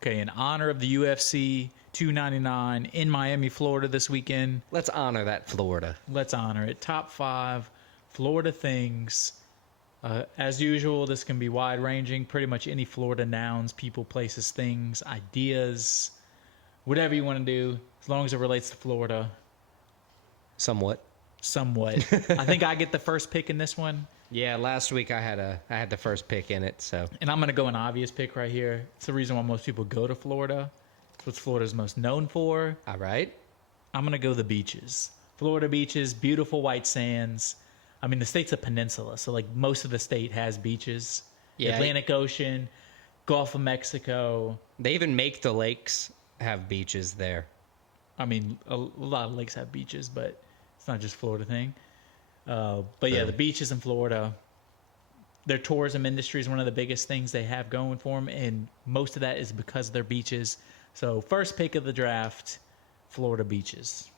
Okay, in honor of the UFC 299 in Miami, Florida this weekend, Let's honor that Florida. let's honor it. Top 5 Florida things. As usual, this can be wide ranging. Pretty much any Florida nouns, people, places, things, ideas, whatever you want to do, as long as it relates to Florida. Somewhat. Somewhat. I think I get the first pick in this one. Yeah, last week I had the first pick in it, so. And I'm going to go an obvious pick right here. It's the reason why most people go to Florida. It's what Florida's most known for. All right. I'm going to go the beaches. Florida beaches, beautiful white sands. I mean, the state's a peninsula, so like most of the state has beaches. Yeah. Atlantic Ocean, Gulf of Mexico. They even make the lakes have beaches there. I mean, a lot of lakes have beaches, but it's not just a Florida thing. But yeah, the beaches in Florida, their tourism industry is one of the biggest things they have going for them, and most of that is because of their beaches. So first pick of the draft, Florida beaches.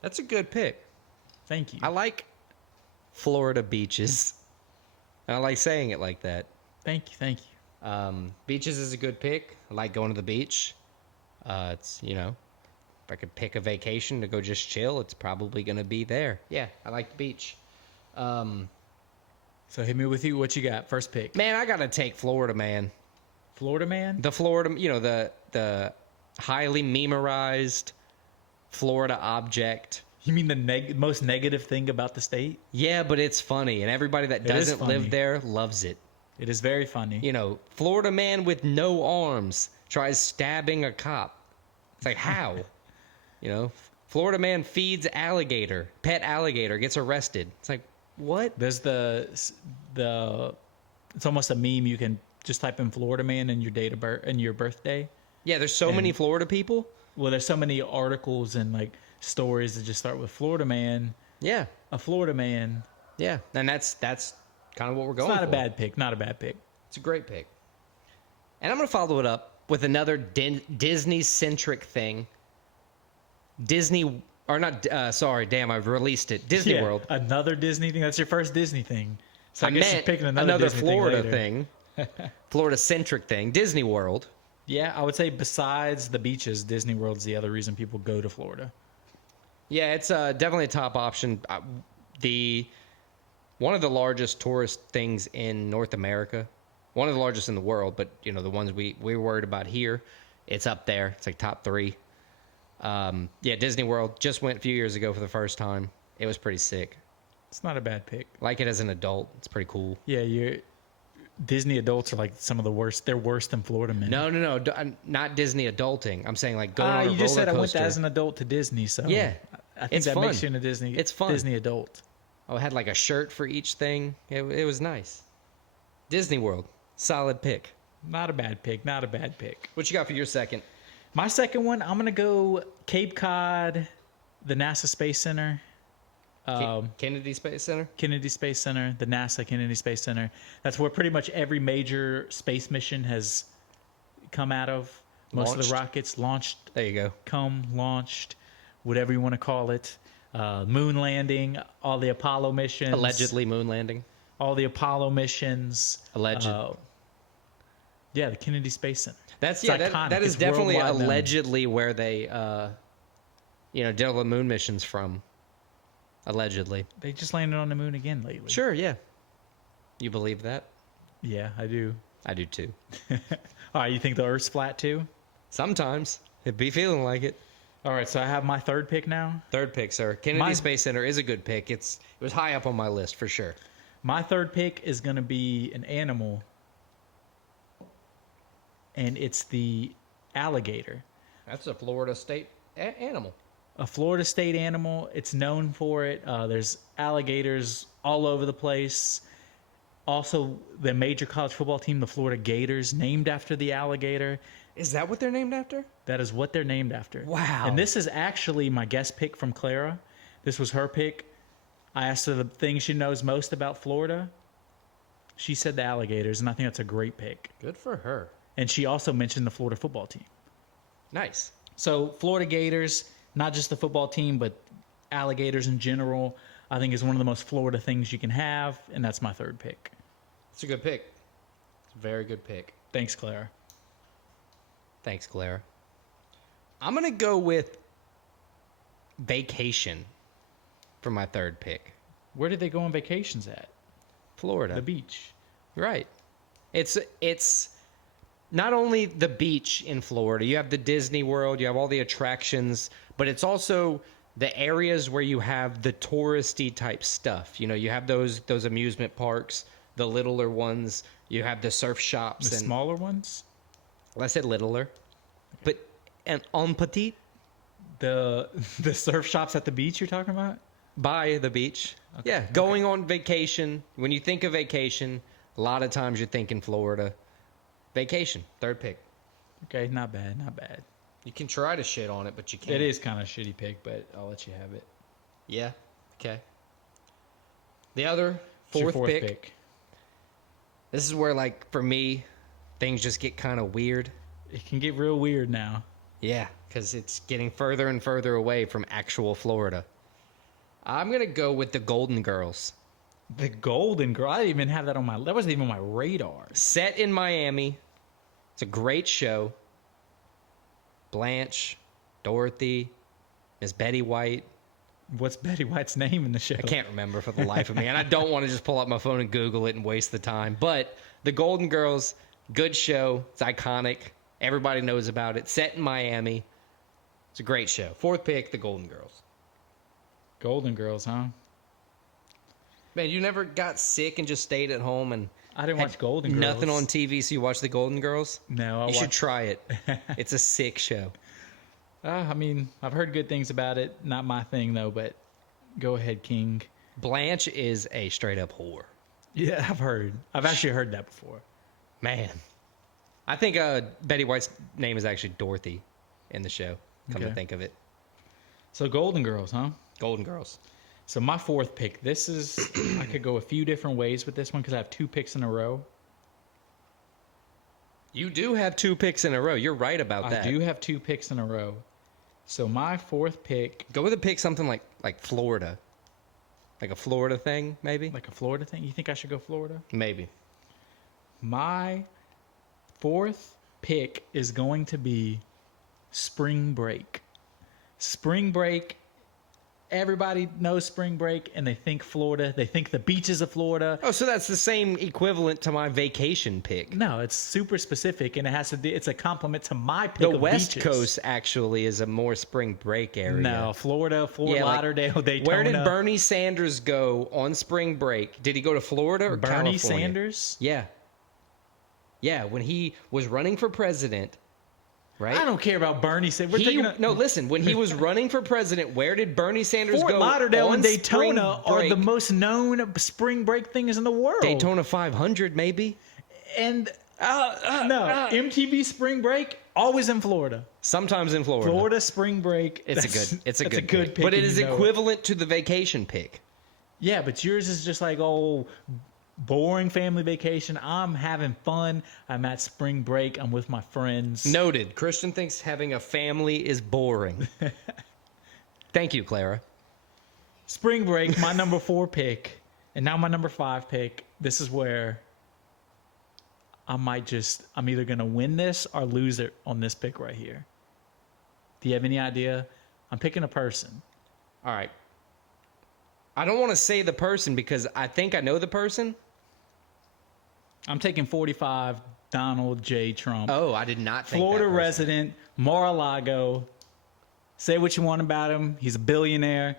That's a good pick. Thank you. I like Florida beaches. I like saying it like that. Thank you. Beaches is a good pick. I like going to the beach. It's, if I could pick a vacation to go just chill, it's probably going to be there. Yeah, I like the beach. So hit me with you. What you got? First pick. Man, I got to take Florida, man. Florida man? The Florida, the highly memorized Florida object. You mean the most negative thing about the state? Yeah, but it's funny, and everybody that doesn't live there loves it. It is very funny. Florida man with no arms tries stabbing a cop. It's like, how? Florida man feeds pet alligator, gets arrested. It's like, what? There's it's almost a meme. You can just type in Florida man and your date of birth and your birthday. Yeah, there's so many Florida people. Well, there's so many articles and like stories that just start with Florida man. Yeah. A Florida man. Yeah. And that's kind of what we're going for. It's not a bad pick. Not a bad pick. It's a great pick. And I'm going to follow it up with another Disney-centric thing. I've released it. Disney World. Another Disney thing? That's your first Disney thing. So I guess you're picking another Disney Florida thing. Florida-centric thing. Disney World. Yeah, I would say besides the beaches, Disney World's the other reason people go to Florida. Yeah, it's definitely a top option. One of the largest tourist things in North America. One of the largest in the world, but the ones we're worried about here, it's up there. It's like top 3. Disney World just went a few years ago for the first time. It was pretty sick. It's not a bad pick. Like it as an adult. It's pretty cool. Yeah, Disney adults are like some of the worst. They're worse than Florida men. No, not Disney adulting. I'm saying like going on a roller coaster. You just said I went as an adult to Disney, so yeah, I think that makes you a Disney. It's fun. Disney adult. I had like a shirt for each thing. It was nice. Disney World, solid pick. Not a bad pick. Not a bad pick. What you got for your second? My second one, I'm gonna go Cape Cod, the NASA Space Center. Kennedy Space Center? Kennedy Space Center, the NASA Kennedy Space Center. That's where pretty much every major space mission has come out of. Most of the rockets launched. There you go. Launched, whatever you want to call it. Moon landing, all the Apollo missions. Allegedly moon landing. All the Apollo missions. Alleged. Yeah, the Kennedy Space Center. That is It's definitely worldwide known. allegedly where they, did all the moon missions from. Allegedly. They just landed on the moon again lately. Sure, yeah. You believe that? Yeah, I do. I do too. All right, you think the Earth's flat too? Sometimes. It'd be feeling like it. All right, so I have my third pick now. Third pick, sir. Kennedy Space Center is a good pick. It was high up on my list for sure. My third pick is going to be an animal, and it's the alligator. That's a Florida state animal. A Florida state animal. It's known for it. There's alligators all over the place. Also, the major college football team, the Florida Gators, named after the alligator. Is that what they're named after? That is what they're named after. Wow. And this is actually my guest pick from Clara. This was her pick. I asked her the thing she knows most about Florida. She said the alligators, and I think that's a great pick. Good for her. And she also mentioned the Florida football team. Nice. So Florida Gators, not just the football team, but alligators in general, I think is one of the most Florida things you can have, and that's my third pick. It's a good pick. It's a very good pick. Thanks, Clara. Thanks, Clara. I'm going to go with vacation for my third pick. Where did they go on vacations at? Florida. The beach. Right. It's not only the beach in Florida. You have the Disney World, you have all the attractions, but it's also the areas where you have the touristy type stuff. You know, you have those amusement parks, the littler ones, you have the surf shops The and smaller ones? well, I said littler. But and en petit The surf shops at the beach you're talking about? by the beach. Yeah, going on vacation. When you think of vacation, a lot of times you're thinking Florida. Vacation, third pick. Okay, not bad, not bad. You can try to shit on it, but you can't. It is kind of a shitty pick, but I'll let you have it. Yeah. Okay. The other What's your fourth pick. This is where, like, for me, things just get kind of weird. It can get real weird now. Yeah, because it's getting further and further away from actual Florida. I'm gonna go with the Golden Girls. The Golden Girl. I didn't even have that on my. That wasn't even on my radar. Set in Miami. It's a great show. Blanche, Dorothy, Miss Betty White. What's Betty White's name in the show? I can't remember for the life of me, and I don't want to just pull out my phone and Google it and waste the time. But the Golden Girls, good show. It's iconic. Everybody knows about it. Set in Miami. It's a great show. Fourth pick, the Golden Girls. Golden Girls, huh? Man, you never got sick and just stayed at home and I didn't watch Golden Girls. nothing on TV, so you watch the Golden Girls? No, You should try it. It's a sick show. I mean, I've heard good things about it. Not my thing though, but go ahead, King. Blanche is a straight up whore. Yeah, I've heard. I've actually heard that before. Man. I think Betty White's name is actually Dorothy in the show, come to Okay. think of it. So Golden Girls, huh? Golden Girls. So my fourth pick. This is I could go a few different ways with this one because I have 2 picks in a row. You do have 2 picks in a row. You're right about that. I do have 2 picks in a row. So my fourth pick, Go with a pick something like Florida. Like a Florida thing, maybe? like a Florida thing. You think I should go Florida? Maybe. My fourth pick is going to be Spring Break. Spring Break. Everybody knows Spring Break, and they think Florida. They think the beaches of Florida. Oh, so that's the same equivalent to my vacation pick. No, it's super specific, and it has to do. It's a compliment to my pick. The of West beaches. Coast actually is a more spring break area. No, Florida, Fort Yeah, like, Lauderdale, Daytona. Where did Bernie Sanders go on spring break? Did he go to Florida or Bernie California? Sanders? Yeah. Yeah, when he was running for president, right? I don't care about Bernie Sanders. No, listen. When he was running for president, where did Bernie Sanders Fort go? Lauderdale on and Daytona are spring the break? most known spring break things in the world. Daytona 500, maybe. And no, MTV Spring Break always in Florida. Sometimes in Florida. Florida Spring Break. It's that's a good pick, but it and is you know equivalent to the vacation pick. Yeah, but yours is just like boring family vacation. I'm having fun. I'm at spring break. I'm with my friends. Noted. Christian thinks having a family is boring. Thank you, Clara. Spring break, my number 4 pick, and now my number 5 pick. This is where I'm either going to win this or lose it on this pick right here. Do you have any idea? I'm picking a person. All right. I don't want to say the person because I think I know the person. I'm taking 45 Donald J. Trump. Oh, I did not think Florida that person. resident, Mar-a-Lago. Say what you want about him. He's a billionaire.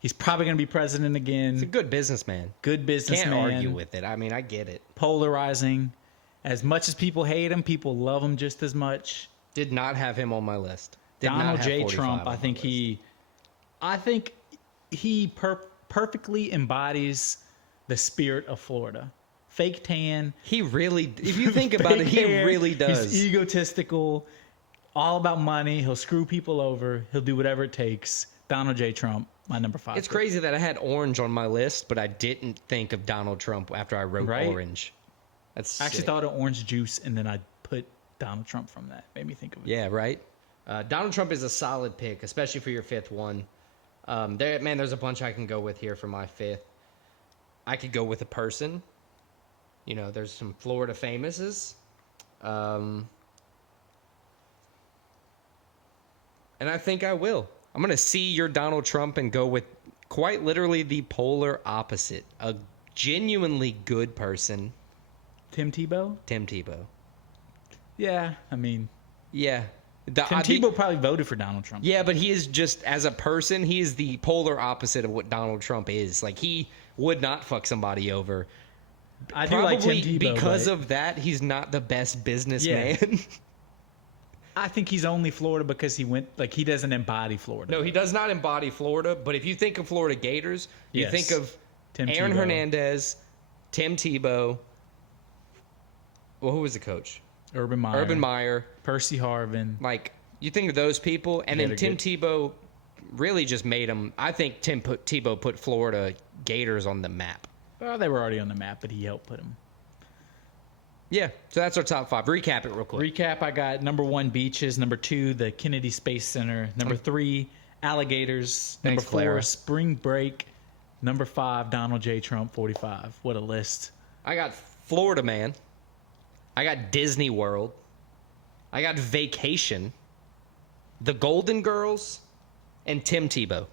He's probably going to be president again. He's a good businessman. Good businessman. Can't argue with it. I mean, I get it. Polarizing. As much as people hate him, people love him just as much. Did not have him on my list. Did not Donald have J. 45 Trump, on my I think he perfectly embodies the spirit of Florida. Fake tan. He really, if you think about it, he hair, really does. He's egotistical, all about money. He'll screw people over. He'll do whatever it takes. Donald J. Trump, my number 5. It's crazy that I had orange on my list, but I didn't think of Donald Trump after I wrote Right? orange. That's I actually sick. thought of orange juice, and then I put Donald Trump from that. Made me think of it. Yeah, right. Donald Trump is a solid pick, especially for your 5th one. There's a bunch I can go with here for my 5th. I could go with a person. You know, there's some Florida famouses. And I think I will. I'm going to see your Donald Trump and go with quite literally the polar opposite. A genuinely good person, Tim Tebow? Tim Tebow. Yeah, I mean, Yeah. Tim Tebow probably voted for Donald Trump. Yeah, but he is just, as a person, he is the polar opposite of what Donald Trump is. Like, he would not fuck somebody over. I do like Tim Probably Tebow, because but of that, he's not the best businessman. I think he's only Florida because he doesn't embody Florida. No, he does not embody Florida, but if you think of Florida Gators, you Yes. think of Tim Aaron Tebow. Hernandez, Tim Tebow. Well, who was the coach? Urban Meyer. Urban Meyer. Percy Harvin. Like, you think of those people, and Yeah, then they're Tim Tebow really just made them. I think Tebow put Florida Gators on the map. Well, they were already on the map, but he helped put them. Yeah, so that's our top 5. Recap it real quick. Recap, I got number 1, beaches. Number 2, the Kennedy Space Center. Number 3, alligators. Number Thanks, 4, Clara. spring break. Number 5, Donald J. Trump, 45. What a list. I got Florida Man. I got Disney World. I got Vacation. The Golden Girls. And Tim Tebow.